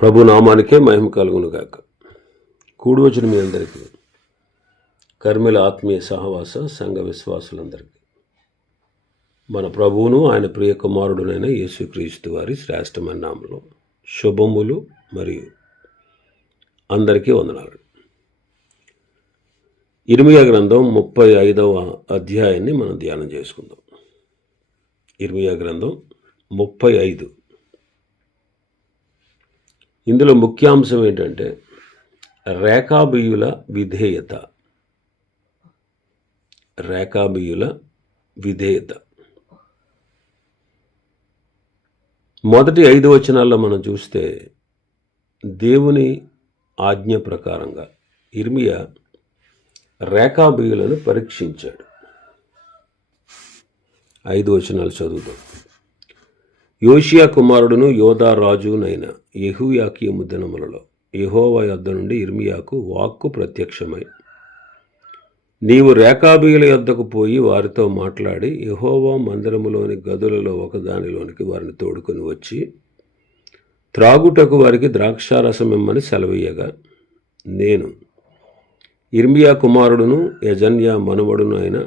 ప్రభు నామానికే మహిమ కలుగునుగాక. కూడి వచ్చిన మీ అందరికీ, కర్మిల ఆత్మీయ సహవాస సంఘ విశ్వాసులందరికీ మన ప్రభువును ఆయన ప్రియ కుమారుడునైన యేసుక్రీస్తు వారి శ్రేష్టమైన నామంలో శుభములు మరియు అందరికీ వందనాలు. ఇర్మియా గ్రంథం 35వ అధ్యాయాన్ని మనం ధ్యానం చేసుకుందాం. ఇర్మియా గ్రంథం 35. ఇందులో ముఖ్యాంశం ఏంటంటే రేకాబీయుల విధేయత. రేకాబీయుల విధేయత. మొదటి 5 వచనాల్లో మనం చూస్తే దేవుని ఆజ్ఞ ప్రకారంగా ఇర్మియా రేకాబీయులను పరీక్షించాడు. 5 వచనాలు చదువుతాం. యోషియా కుమారుడును యోధా రాజునైన యెహోయాకీము దినములలో యెహోవా యొద్ద నుండి ఇర్మియాకు వాక్కు ప్రత్యక్షమై, నీవు రేకాబీయుల యొద్దకు పోయి వారితో మాట్లాడి యెహోవా మందిరములోని గదులలో ఒకదానిలోనికి వారిని తోడుకొని వచ్చి త్రాగుటకు వారికి ద్రాక్షారసం ఇమ్మని సెలవీయగా, నేను ఇర్మియా కుమారుడును యజన్యా మనవడును అయిన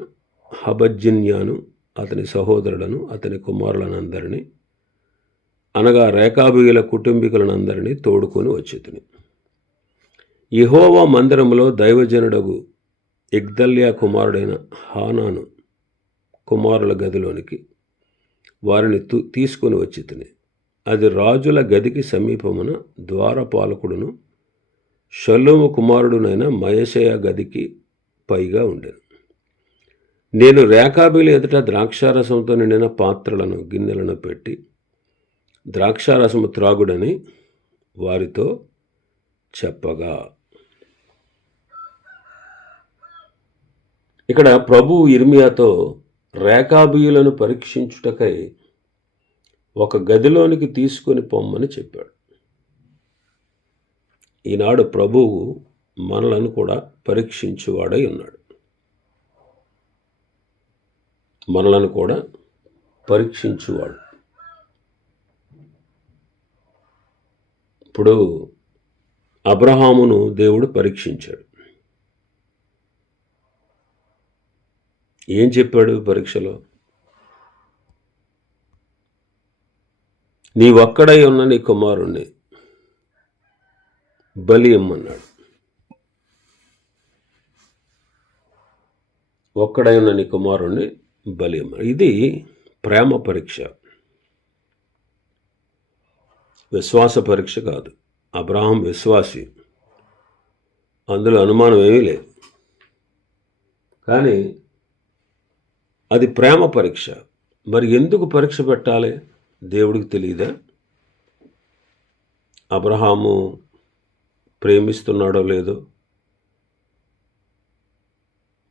హబజ్జిన్యాను అతని సహోదరులను అతని కుమారులనందరినీ అనగా రేకాబీయుల కుటుంబీకులనందరినీ తోడుకొని వచ్చితిని. యెహోవా మందిరములో దైవజనుడగు ఇగ్దల్యా కుమారుడైన హానాను కుమారుల గదిలోనికి వారిని తీసుకొని వచ్చితిని. అది రాజుల గదికి సమీపమున ద్వారపాలకుడును షల్లూము కుమారుడునైన మయషేయ గదికి పైగా ఉండెను. నేను రేకాబీయుల ఎదుట ద్రాక్షారసంతో నిండిన పాత్రలను గిన్నెలను పెట్టి ద్రాక్షారసము త్రాగుడని వారితో చెప్పగా. ఇక్కడ ప్రభు ఇర్మియాతో రేకాబీయులను పరీక్షించుటకై ఒక గదిలోనికి తీసుకొని పొమ్మని చెప్పాడు. ఈనాడు ప్రభువు మనలను కూడా పరీక్షించువాడై ఉన్నాడు. మనలను కూడా పరీక్షించువాడు. ఇప్పుడు అబ్రహామును దేవుడు పరీక్షించాడు. ఏం చెప్పాడు పరీక్షలో? నీ ఒక్కడై ఉన్న నీ కుమారుణ్ణి బలి ఇమ్మన్నాడు. ఒక్కడై ఉన్న నీ కుమారుణ్ణి బలి ఇమ్మన్నాడు. ఇది ప్రేమ పరీక్ష, విశ్వాస పరీక్ష కాదు. అబ్రహాం విశ్వాసి, అందులో అనుమానం ఏమీ లేదు. కానీ అది ప్రేమ పరీక్ష. మరి ఎందుకు పరీక్ష పెట్టాలి? దేవుడికి తెలియదా? అబ్రహాము ప్రేమిస్తున్నాడో లేదో,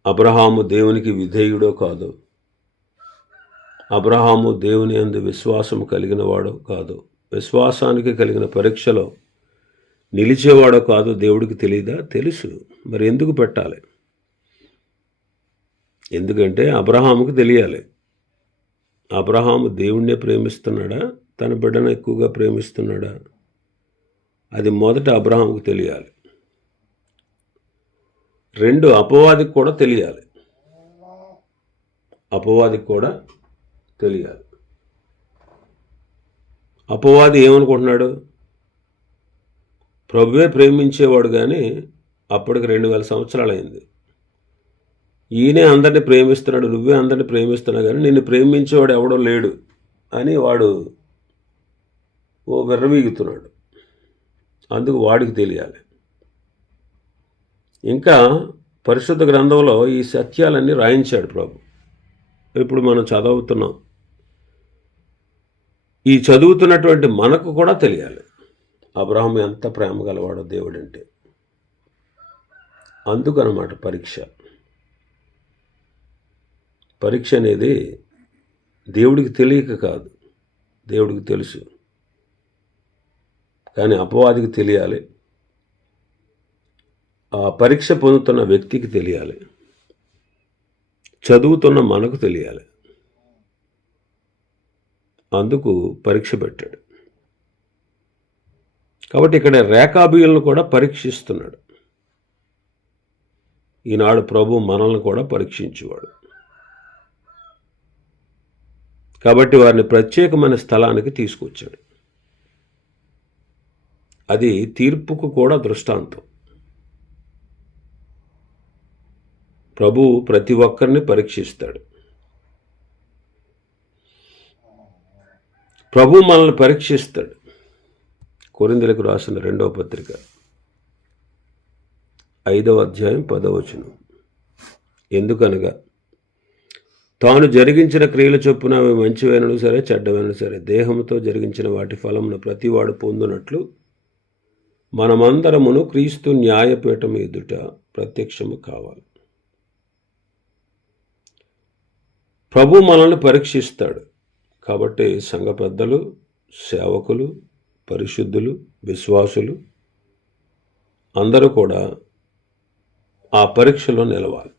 అబ్రహాము దేవునికి విధేయుడో కాదో, అబ్రహాము దేవుని యందు విశ్వాసం కలిగిన వాడో కాదో, విశ్వాసానికి కలిగిన పరీక్షలో నిలిచేవాడో కాదో దేవుడికి తెలియదా? తెలుసు. మరి ఎందుకు పెట్టాలి? ఎందుకంటే అబ్రహాముకు తెలియాలి, అబ్రహాము దేవుణ్ణే ప్రేమిస్తున్నాడా, తన బిడ్డను ఎక్కువగా ప్రేమిస్తున్నాడా? అది మొదట అబ్రహాముకు తెలియాలి. 2, అపవాదికి కూడా తెలియాలి. అపవాదికి కూడా తెలియాలి. అపవాది ఏమనుకుంటున్నాడు? ప్రభువే ప్రేమించేవాడు, కానీ అప్పటికి 2000 సంవత్సరాలు అయింది. ఈయనే అందరినీ ప్రేమిస్తున్నాడు, నువ్వే అందరినీ ప్రేమిస్తున్నావు, కానీ నిన్ను ప్రేమించేవాడు ఎవడో లేడు అని వాడు విర్రవీగుతున్నాడు. అందుకు వాడికి తెలియాలి. ఇంకా పరిశుద్ధ గ్రంథంలో ఈ సత్యాలన్నీ రాయించాడు ప్రభు. ఇప్పుడు మనం చదువుతున్నాం. ఈ చదువుతున్నటువంటి మనకు కూడా తెలియాలి అబ్రహాము ఎంత ప్రేమ గలవాడో దేవుడంటే. అందుకనమాట పరీక్ష. పరీక్ష అనేది దేవుడికి తెలియక కాదు, దేవుడికి తెలుసు. కానీ అపవాదికి తెలియాలి, ఆ పరీక్ష పొందుతున్న వ్యక్తికి తెలియాలి, చదువుతున్న మనకు తెలియాలి. అందుకు పరీక్ష పెట్టాడు. కాబట్టి ఇక్కడ రేకాబీయులను కూడా పరీక్షిస్తున్నాడు. ఈనాడు ప్రభు మనల్ని కూడా పరీక్షించేవాడు. కాబట్టి వారిని ప్రత్యేకమైన స్థలానికి తీసుకొచ్చాడు. అది తీర్పుకు కూడా దృష్టాంతం. ప్రభు ప్రతి ఒక్కరిని పరీక్షిస్తాడు. ప్రభు మనల్ని పరీక్షిస్తాడు. కొరింథీయులకు రాసిన 2వ పత్రిక 5వ అధ్యాయం 10వ వచనం. ఎందుకనగా తాను జరిగించిన క్రియల చొప్పున అవి మంచివైనను సరే చెడ్డవైనను సరే దేహంతో జరిగించిన వాటి ఫలమును ప్రతివాడు పొందునట్లు మనమందరమును క్రీస్తు న్యాయపీఠం ఎదుట ప్రత్యక్షము కావాలి. ప్రభు మనల్ని పరీక్షిస్తాడు. కాబట్టి సంఘ పెద్దలు, సేవకులు, పరిశుద్ధులు, విశ్వాసులు అందరూ కూడా ఆ పరీక్షలో నిలవాలి.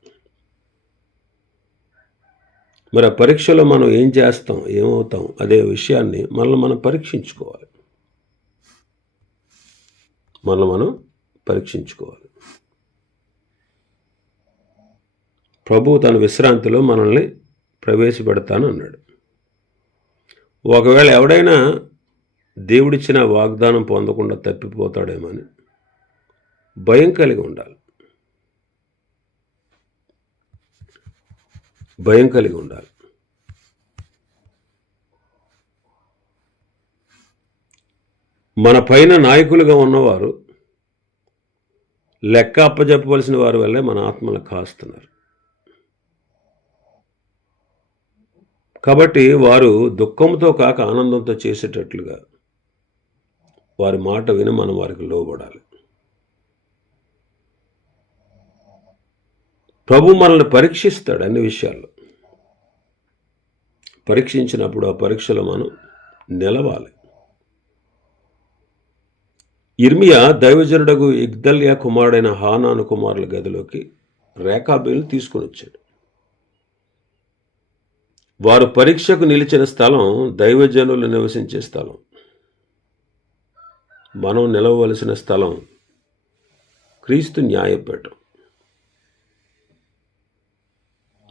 మరి ఆ పరీక్షలో మనం ఏం చేస్తాం, ఏమవుతాం, అదే విషయాన్ని మనం పరీక్షించుకోవాలి. మనం పరీక్షించుకోవాలి. ప్రభు తన విశ్రాంతిలో మనల్ని ప్రవేశపెడతాను అన్నాడు. ఒకవేళ ఎవడైనా దేవుడిచ్చిన వాగ్దానం పొందకుండా తప్పిపోతాడేమని భయం కలిగి ఉండాలి. భయం కలిగి ఉండాలి. మన పైన నాయకులుగా ఉన్నవారు లెక్క అప్పజెప్పవలసిన వారి వల్లే మన ఆత్మలను కాస్తున్నారు. కాబట్టి వారు దుఃఖంతో కాక ఆనందంతో చేసేటట్లుగా వారి మాట విని మనం వారికి లోబడాలి. ప్రభు మనల్ని పరీక్షిస్తాడు అన్ని విషయాల్లో. పరీక్షించినప్పుడు ఆ పరీక్షలో మనం నిలవాలి. ఇర్మియా దైవజనుడగు ఇగ్దల్యా కుమారుడైన హానాను కుమారుల గదిలోకి రేకాబీలను తీసుకుని వచ్చాడు. వారు పరీక్షకు నిలిచిన స్థలం దైవజనులు నివసించే స్థలం. మనం నిలవవలసిన స్థలం క్రీస్తు న్యాయపీఠం.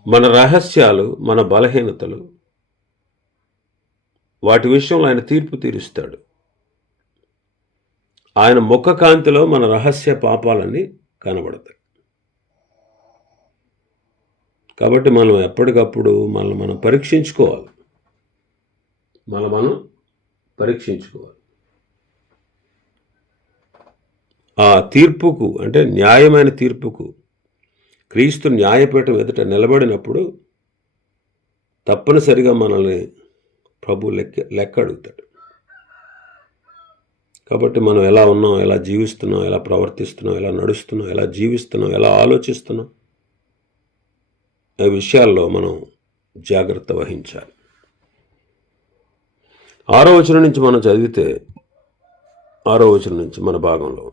మన రహస్యాలు, మన బలహీనతలు, వాటి విషయంలో ఆయన తీర్పు తీరుస్తాడు. ఆయన ముఖ కాంతిలో మన రహస్య పాపాలన్నీ కనబడతాయి. కాబట్టి మనం ఎప్పటికప్పుడు మనం పరీక్షించుకోవాలి. మనం పరీక్షించుకోవాలి. ఆ తీర్పుకు, అంటే న్యాయమైన తీర్పుకు క్రీస్తు న్యాయపీఠం ఎదుట నిలబడినప్పుడు తప్పనిసరిగా మనల్ని ప్రభు లెక్క అడుగుతాడు. కాబట్టి మనం ఎలా ఉన్నాం, ఎలా జీవిస్తున్నాం, ఎలా ప్రవర్తిస్తున్నాం, ఎలా నడుస్తున్నాం, ఎలా జీవిస్తున్నాం, ఎలా ఆలోచిస్తున్నాం, ఈ విషయాల్లో మనం జాగ్రత్త వహించాలి. 6వ వచనం నుంచి మనం చదివితే 6వ వచనం నుంచి మన భాగంలో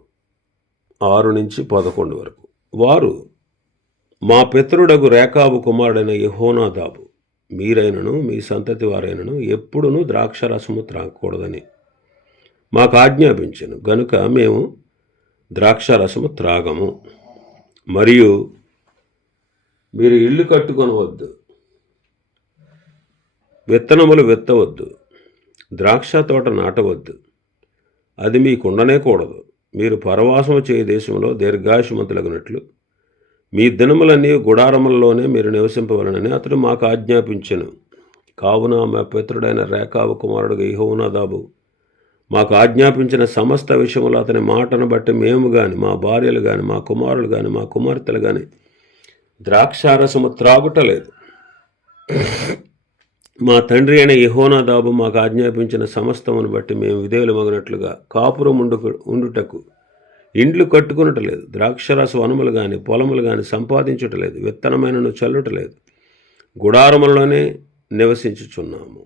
6 నుంచి 11 వరకు, వారు మా పితరుడగు రేకాబు కుమారుడైన యెహోనాదాబు మీరైనను మీ సంతతి వారైనను ఎప్పుడునూ ద్రాక్షరసము త్రాగకూడదని మాకు ఆజ్ఞాపించెను. గనుక మేము ద్రాక్షరసము త్రాగము. మరియు మీరు ఇల్లు కట్టుకొనవద్దు, విత్తనములు విత్తవద్దు, ద్రాక్ష తోట నాటవద్దు, అది మీకుండనే కూడదు. మీరు పరవాసము చేయ దేశంలో దీర్ఘాయుష్మంతులగునట్లు మీ దినములన్నీ గుడారములలోనే మీరు నివసింపవలనని అతడు మాకు ఆజ్ఞాపించెను. కావున మా పితరుడైన రేకాబు కుమారుడుగా యెహోనాదాబు మాకు ఆజ్ఞాపించిన సమస్త విషయంలో అతని మాటను బట్టి మేము కానీ, మా భార్యలు కానీ, మా కుమారులు కానీ, మా కుమార్తెలు కానీ ద్రాక్షారసము త్రాగుటలేదు. మా తండ్రి అయిన యెహోనాదాబు మాకు ఆజ్ఞాపించిన సమస్తమును బట్టి మేము విధేయులమగినట్లుగా కాపురం ఉండుటకు ఇండ్లు కట్టుకునటలేదు, ద్రాక్షరస వనములు కానీ పొలములు కానీ సంపాదించుటలేదు, విత్తనమైనను చల్లుటలేదు, గుడారములలోనే నివసించుచున్నాము.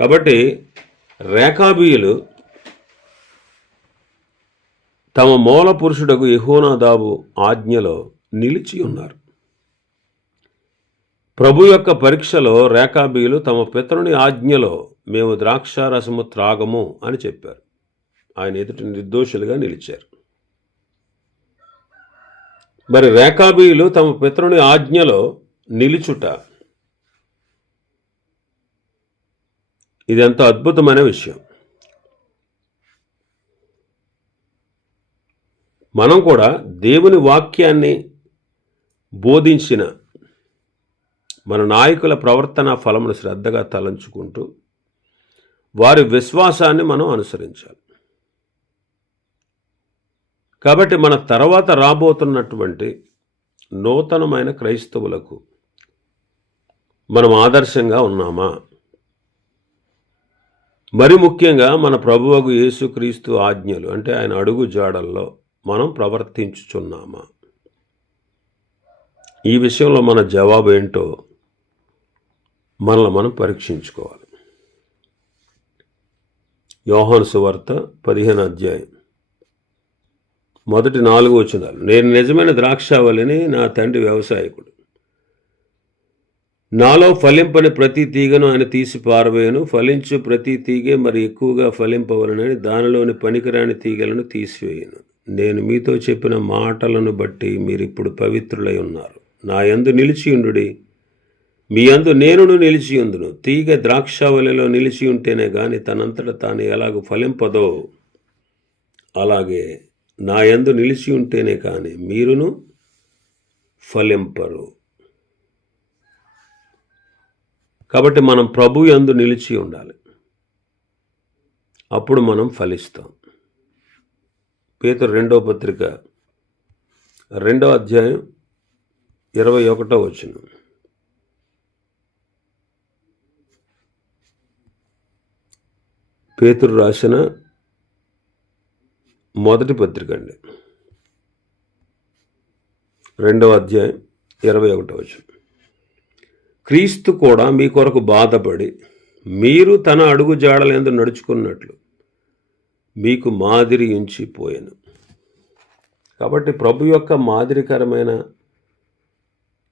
కాబట్టి రేకాబీయులు తమ మూల పురుషుడకు యెహోనాదాబు ఆజ్ఞలో నిలిచి ఉన్నారు. ప్రభు యొక్క పరీక్షలో రేకాబీలు తమ పితరుని ఆజ్ఞలో మేము ద్రాక్షారసము త్రాగము అని చెప్పారు. ఆయన ఎదుటి నిర్దోషులుగా నిలిచారు. మరి రేకాబీలు తమ పితరుని ఆజ్ఞలో నిలుచుట, ఇది ఎంతో అద్భుతమైన విషయం. మనం కూడా దేవుని వాక్యాన్ని బోధించిన మన నాయకుల ప్రవర్తన ఫలమును శ్రద్ధగా తలంచుకుంటూ వారి విశ్వాసాన్ని మనం అనుసరించాలి. కాబట్టి మన తర్వాత రాబోతున్నటువంటి నూతనమైన క్రైస్తవులకు మనం ఆదర్శంగా ఉన్నామా? మరి ముఖ్యంగా మన ప్రభువగు యేసుక్రీస్తు ఆజ్ఞలు అంటే ఆయన అడుగు జాడల్లో మనం ప్రవర్తించుచున్నామా? ఈ విషయంలో మన జవాబు ఏంటో మనల్ని మనం పరీక్షించుకోవాలి. యోహాను సువార్త 15వ అధ్యాయం మొదటి 4 వచనాలు. నేను నిజమైన ద్రాక్షావళిని, నా తండ్రి వ్యవసాయకుడు. నాలో ఫలింపని ప్రతి తీగను ఆయన తీసి పారవేయను, ఫలించు ప్రతి తీగే మరి ఎక్కువగా ఫలింపవలనని దానిలోని పనికిరాని తీగలను తీసివేయను. నేను మీతో చెప్పిన మాటలను బట్టి మీరిప్పుడు పవిత్రులై ఉన్నారు. నా యందు నిలిచియుండుడి, మీ యందు నేనును నిలిచియుందును. తీగ ద్రాక్షావళిలో నిలిచి ఉంటేనే గాని తనంతట తాను ఎలాగూ ఫలింపదో, అలాగే నా యందు నిలిచి ఉంటేనే కానీ మీరును ఫలింపరు. కాబట్టి మనం ప్రభు యందు నిలిచి ఉండాలి, అప్పుడు మనం ఫలిస్తాం. పేతురు 2వ పత్రిక 2వ అధ్యాయం 21వ వచనం. పేతురు రాసిన మొదటి పత్రిక అండి, 2వ అధ్యాయం 21వ వచనం. క్రీస్తు కూడా మీ కొరకు బాధపడి మీరు తన అడుగు జాడలందు నడుచుకున్నట్లు మీకు మాదిరి ఉంచిపోయాను. కాబట్టి ప్రభు యొక్క మాదిరికరమైన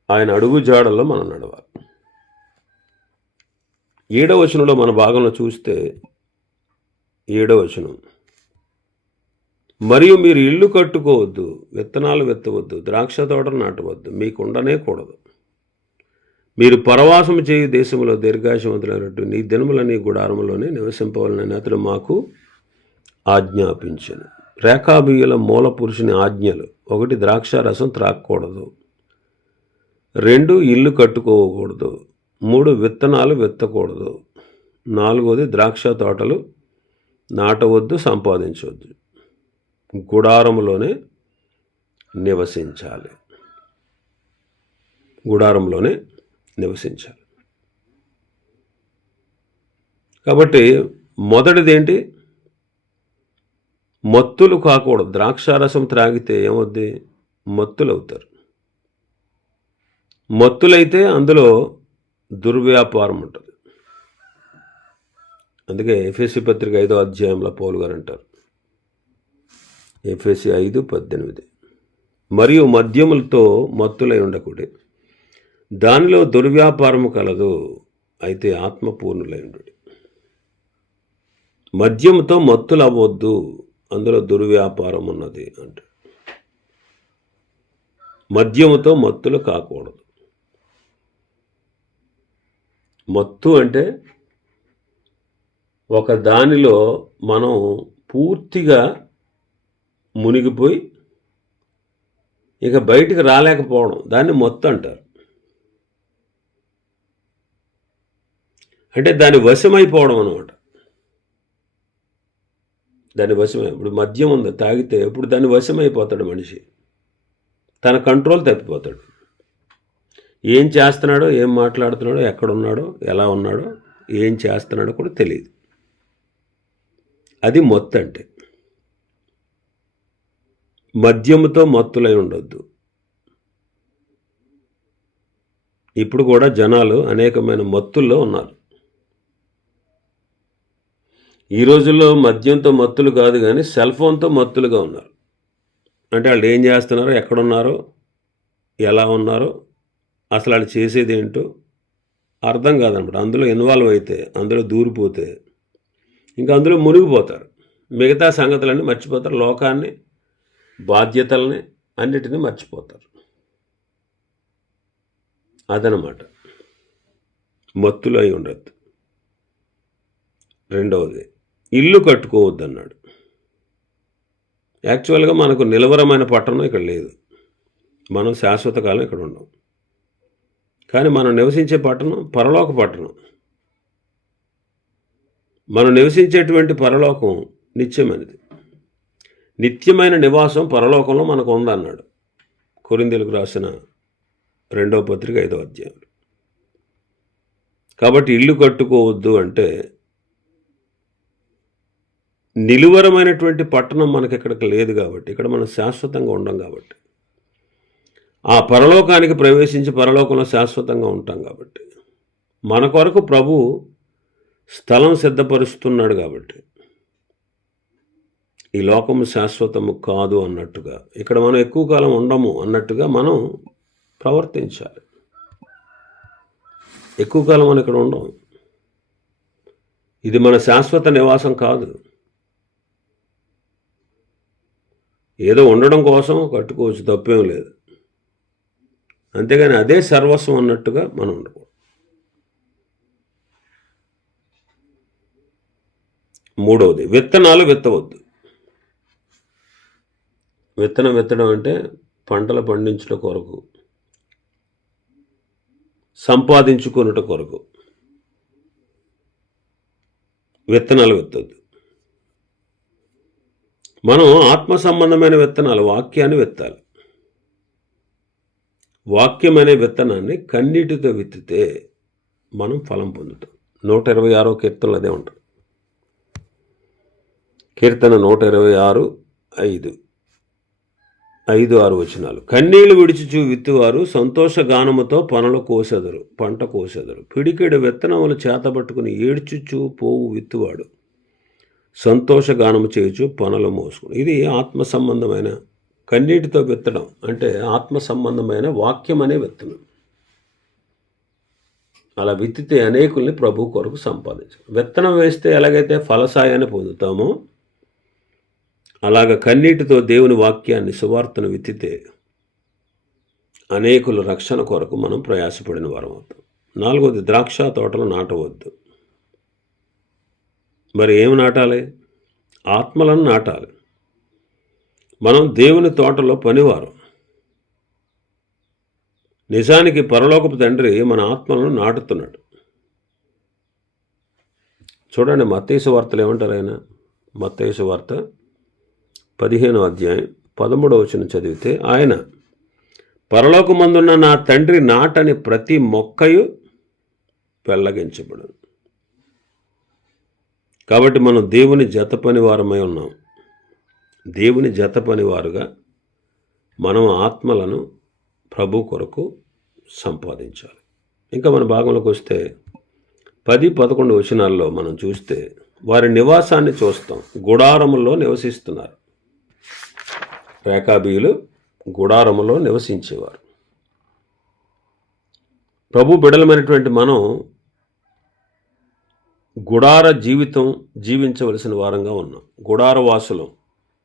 ఆయన అడుగు జాడల్లో మనం నడవాలి. 7వ వచనంలో మన భాగంలో చూస్తే 7వ వచనం, మరియు మీరు ఇల్లు కట్టుకోవద్దు, విత్తనాలు విత్తవద్దు, ద్రాక్ష తోటను నాటవద్దు, మీకు ఉండనే కూడదు. మీరు పరవాసము చేయు దేశంలో దీర్ఘాయుష్మంతులైనట్టు నీ దినములని గుడారములోనే నివసింపవాలని అతడు మాకు ఆజ్ఞాపించను. రేకాబీయుల మూల పురుషుని ఆజ్ఞలు: 1 ద్రాక్షారసం త్రాగకూడదు, 2 ఇల్లు కట్టుకోకూడదు, 3 విత్తనాలు విత్తకూడదు, 4వది ద్రాక్ష తోటలు నాటవద్దు, సంపాదించవద్దు, గుడారములోనే నివసించాలి. గుడారంలోనే నివసించాలి. కాబట్టి మొదటిది ఏంటి? మత్తులు కాకూడదు. ద్రాక్షారసం త్రాగితే ఏమవుద్ది? మత్తులు అవుతారు. మత్తులైతే అందులో దుర్వ్యాపారం ఉంటుంది. అందుకే ఎఫెసీ పత్రిక 5వ అధ్యాయంలో పౌలు గారు అంటారు, ఎఫెసీ 5:18, మరియు మద్యములతో మత్తులై ఉండకూడదు, దానిలో దుర్వ్యాపారము కలదు, అయితే ఆత్మపూర్ణులై ఉండు. మద్యముతో మత్తులు అవ్వద్దు, అందులో దుర్వ్యాపారం ఉన్నది అంటే. మద్యముతో మత్తులు కాకూడదు. మత్తు అంటే ఒక దానిలో మనం పూర్తిగా మునిగిపోయి ఇక బయటికి రాలేకపోవడం, దాన్ని మత్తు అంటారు. అంటే దాని వశమైపోవడం అనమాట. దాని వశమై, ఇప్పుడు మద్యం ఉంది, తాగితే ఇప్పుడు దాని వశమైపోతాడు మనిషి, తన కంట్రోల్ తప్పిపోతాడు. ఏం చేస్తున్నాడో, ఏం మాట్లాడుతున్నాడో, ఎక్కడున్నాడో, ఎలా ఉన్నాడో, ఏం చేస్తున్నాడో కూడా తెలియదు. అది మత్తు అంటే. మద్యముతో మత్తులై ఉండొద్దు. ఇప్పుడు కూడా జనాలు అనేకమైన మత్తుల్లో ఉన్నారు. ఈ రోజుల్లో మద్యంతో మత్తులు కాదు కానీ సెల్ ఫోన్తో మత్తులుగా ఉన్నారు. అంటే వాళ్ళు ఏం చేస్తున్నారో, ఎక్కడున్నారో, ఎలా ఉన్నారో అసలు వాళ్ళు చేసేది ఏంటో అర్థం కాదనమాట. అందులో ఇన్వాల్వ్ అయితే, అందులో దూరిపోతే ఇంకా అందులో మునిగిపోతారు. మిగతా సంగతులన్నీ మర్చిపోతారు. లోకాన్ని, బాధ్యతల్ని అన్నిటినీ మర్చిపోతారు. అదనమాట. మత్తులో అయి ఉండద్దు. రెండవది, ఇల్లు కట్టుకోవద్దు అన్నాడు. యాక్చువల్గా మనకు నిలవరమైన పట్టణం ఇక్కడ లేదు. మనం శాశ్వత కాలం ఇక్కడ ఉండం. కానీ మనం నివసించే పట్టణం పరలోక పట్టణం. మనం నివసించేటువంటి పరలోకం నిత్యమైనది. నిత్యమైన నివాసం పరలోకంలో మనకు ఉందన్నాడు కొరింథీయులకు రాసిన 2వ పత్రిక 5వ అధ్యాయం. కాబట్టి ఇల్లు కట్టుకోవద్దు అంటే నిలువరమైనటువంటి పట్టణం మనకి ఇక్కడికి లేదు కాబట్టి, ఇక్కడ మనం శాశ్వతంగా ఉండం కాబట్టి, ఆ పరలోకానికి ప్రవేశించి పరలోకంలో శాశ్వతంగా ఉంటాం కాబట్టి, మన కొరకు ప్రభు స్థలం సిద్ధపరుస్తున్నాడు కాబట్టి, ఈ లోకము శాశ్వతము కాదు అన్నట్టుగా, ఇక్కడ మనం ఎక్కువ కాలం ఉండము అన్నట్టుగా మనం ప్రవర్తించాలి. ఎక్కువ కాలం మనం ఇక్కడ ఉండం. ఇది మన శాశ్వత నివాసం కాదు. ఏదో ఉండడం కోసం కట్టుకోవచ్చు, తప్పేం లేదు. అంతేగాని అదే సర్వస్వం అన్నట్టుగా మనం ఉండకూడదు. మూడవది, విత్తనాలు విత్తవద్దు. విత్తనం విత్తడం అంటే పంటలు పండించుట కొరకు, సంపాదించుకున్నట కొరకు విత్తనాలు విత్తవద్దు. మనం ఆత్మ సంబంధమైన విత్తనాలు, వాక్యాన్ని విత్తాలి. వాక్యం అనే విత్తనాన్ని కన్నీటితో విత్తితే మనం ఫలం పొందుతాం. 126వ కీర్తనలో అదే ఉంటుంది. కీర్తన 126 5-6 వచనాలు. కన్నీళ్లు విడిచిచూ విత్తువారు సంతోషగానముతో పంట కోసెదరు. పిడికెడు విత్తనములు చేతబట్టుకుని ఏడ్చుచూ పోవు విత్తువాడు సంతోషగానము చేయుచు పనులు మోసుకుని. ఇది ఆత్మ సంబంధమైన కన్నీటితో విత్తడం అంటే ఆత్మ సంబంధమైన వాక్యం అనే విత్తనం. అలా విత్తితే అనేకుల్ని ప్రభు కొరకు సంపాదించాలి. విత్తనం వేస్తే ఎలాగైతే ఫలసాయాన్ని పొందుతామో అలాగ కన్నీటితో దేవుని వాక్యాన్ని, సువార్తను విత్తితే అనేకుల రక్షణ కొరకు మనం ప్రయాసపడిన వారం అవుతాం. 4వది, ద్రాక్ష తోటలు నాటవద్దు. మరి ఏమి నాటాలి? ఆత్మలను నాటాలి. మనం దేవుని తోటలో పనివారు. నిజానికి పరలోకపు తండ్రి మన ఆత్మలను నాటుతున్నాడు. చూడండి, మత్తయి సువార్తలు ఏమంటారు ఆయన? మత్తయి సువార్త 15వ అధ్యాయం 13వ వచనం చదివితే, ఆయన పరలోకమందున్న నా తండ్రి నాటని ప్రతి మొక్కయు పెళ్ళగించబడను. కాబట్టి మనం దేవుని జత పనివారమై ఉన్నాం. దేవుని జత పనివారుగా మనం ఆత్మలను ప్రభు కొరకు సంపాదించాలి. ఇంకా మన భాగంలోకి వస్తే 10-11 వచనాల్లో మనం చూస్తే వారి నివాసాన్ని చూస్తాం. గుడారములో నివసిస్తున్నారు. రేకాబీయులు గుడారములో నివసించేవారు. ప్రభు బిడలమైనటువంటి మనం గుడార జీవితం జీవించవలసిన వారంగా ఉన్నాం. గుడార వాసులం.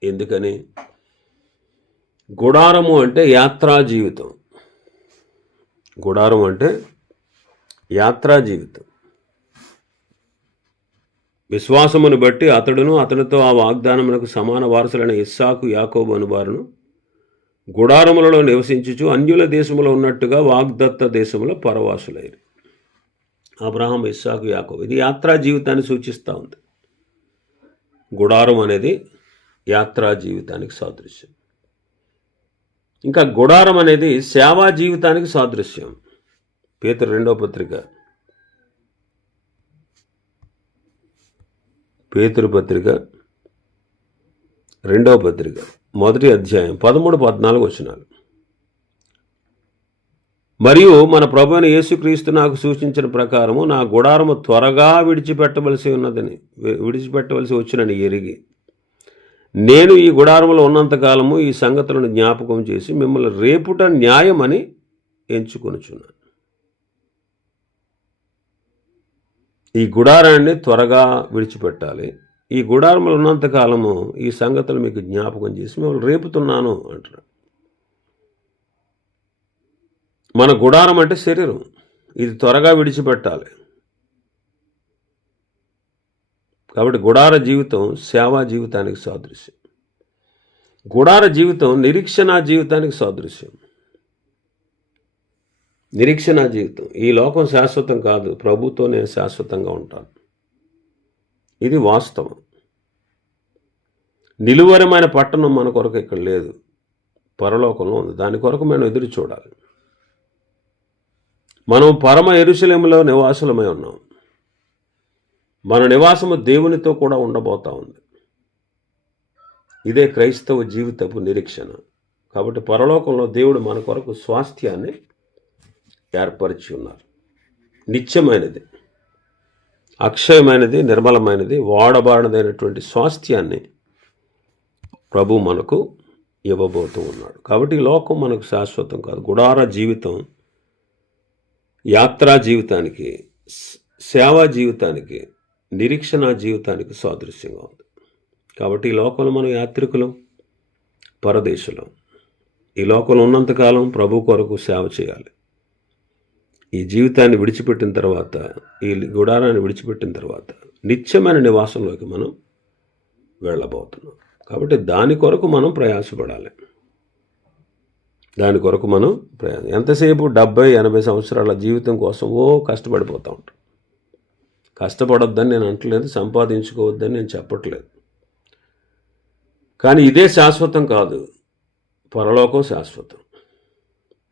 ఎందుకని? గుడారము అంటే యాత్రా జీవితం. గుడారం అంటే యాత్రా జీవితం. విశ్వాసమును బట్టి అతడును అతనితో ఆ వాగ్దానమునకు సమాన వారసులైన ఇస్సాకు, యాకోబు అనువారును గుడారములలో నివసించుచు అన్యుల దేశములో ఉన్నట్టుగా వాగ్దత్త దేశంలో పరవాసులైరు. అబ్రహాం, ఇస్సాకు, యాకోబు. ఇది యాత్రా జీవితాన్ని సూచిస్తూ ఉంది. గుడారం అనేది యాత్రా జీవితానికి సాదృశ్యం. ఇంకా గుడారం అనేది సేవా జీవితానికి సాదృశ్యం. పేతురు 2వ పత్రిక, పేతురు పత్రిక 2వ పత్రిక 1వ అధ్యాయం 13-14 వచనాలు. మరియు మన ప్రభువైన యేసుక్రీస్తు నాకు సూచించిన ప్రకారము నా గుడారము త్వరగా విడిచిపెట్టవలసి వచ్చినని ఎరిగి నేను ఈ గుడారములో ఉన్నంతకాలము ఈ సంగతులను జ్ఞాపకం చేసి మిమ్మల్ని రేపుట న్యాయమని ఎంచుకొనుచున్నాను. ఈ గుడారాన్ని త్వరగా విడిచిపెట్టాలి. ఈ గుడారంలో ఉన్నంతకాలము ఈ సంగతులు మీకు జ్ఞాపకం చేసి మిమ్మల్ని రేపుతున్నాను అంటారు. మన గుడారం అంటే శరీరం, ఇది త్వరగా విడిచిపెట్టాలి. కాబట్టి గుడార జీవితం సేవా జీవితానికి సాదృశ్యం. గుడార జీవితం నిరీక్షణ జీవితానికి సాదృశ్యం. నిరీక్షణ జీవితం, ఈ లోకం శాశ్వతం కాదు, ప్రభుతో నేను శాశ్వతంగా ఉంటాను. ఇది వాస్తవం. నిలువరమైన పట్టణం మన కొరకు ఇక్కడ లేదు, పరలోకంలో ఉంది. దాని కొరకు మనం ఎదురు చూడాలి. మనం పరమ యెరూషలేములో నివాసులమై ఉన్నాం. మన నివాసము దేవునితో కూడా ఉండబోతా ఉంది. ఇదే క్రైస్తవ జీవితపు నిరీక్షణ. కాబట్టి పరలోకంలో దేవుడు మన కొరకు స్వాస్థ్యాన్ని ఏర్పరిచి ఉన్నారు. నిత్యమైనది, అక్షయమైనది, నిర్మలమైనది, వాడబారినదైనటువంటి స్వాస్థ్యాన్ని ప్రభు మనకు ఇవ్వబోతూ ఉన్నాడు. కాబట్టి ఈ లోకం మనకు శాశ్వతం కాదు. గుడార జీవితం యాత్రా జీవితానికి, సేవా జీవితానికి, నిరీక్షణ జీవితానికి సాదృశ్యంగా ఉంది. కాబట్టి ఈ లోకంలో మనం యాత్రికులం, పరదేశులం. ఈ లోకంలో ఉన్నంతకాలం ప్రభు కొరకు సేవ చేయాలి. ఈ జీవితాన్ని విడిచిపెట్టిన తర్వాత, ఈ గుడారాన్ని విడిచిపెట్టిన తర్వాత నిత్యమైన నివాసంలోకి మనం వెళ్ళబోతున్నాం. కాబట్టి దాని కొరకు మనం ప్రయాసపడాలి. దాని కొరకు మనం ఎంతసేపు 70-80 సంవత్సరాల జీవితం కోసం కష్టపడిపోతూ ఉంటాం. కష్టపడొద్దని నేను అంటలేదు, సంపాదించుకోవద్దని నేను చెప్పట్లేదు. కానీ ఇదే శాశ్వతం కాదు, పరలోకం శాశ్వతం.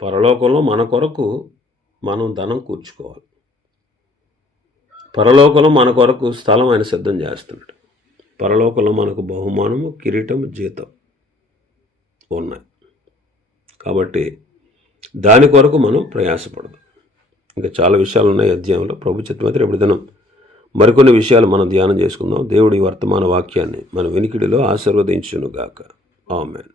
పరలోకంలో మన కొరకు మనం ధనం కూర్చుకోవాలి. పరలోకంలో మన కొరకు స్థలం ఆయన సిద్ధం చేస్తున్నాడు. పరలోకంలో మనకు బహుమానము, కిరీటం, జీతం ఉన్నాయి. కాబట్టి దాని కొరకు మనం ప్రయాసపడదు. ఇంకా చాలా విషయాలు ఉన్నాయి అధ్యాయంలో. ప్రభు చిత్తమైతే రేపు దినం మరికొన్ని విషయాలు మనం ధ్యానం చేసుకుందాం. దేవుడి వర్తమాన వాక్యాన్ని మన వినికిడిలో ఆశీర్వదించునుగాక. ఆమేన్.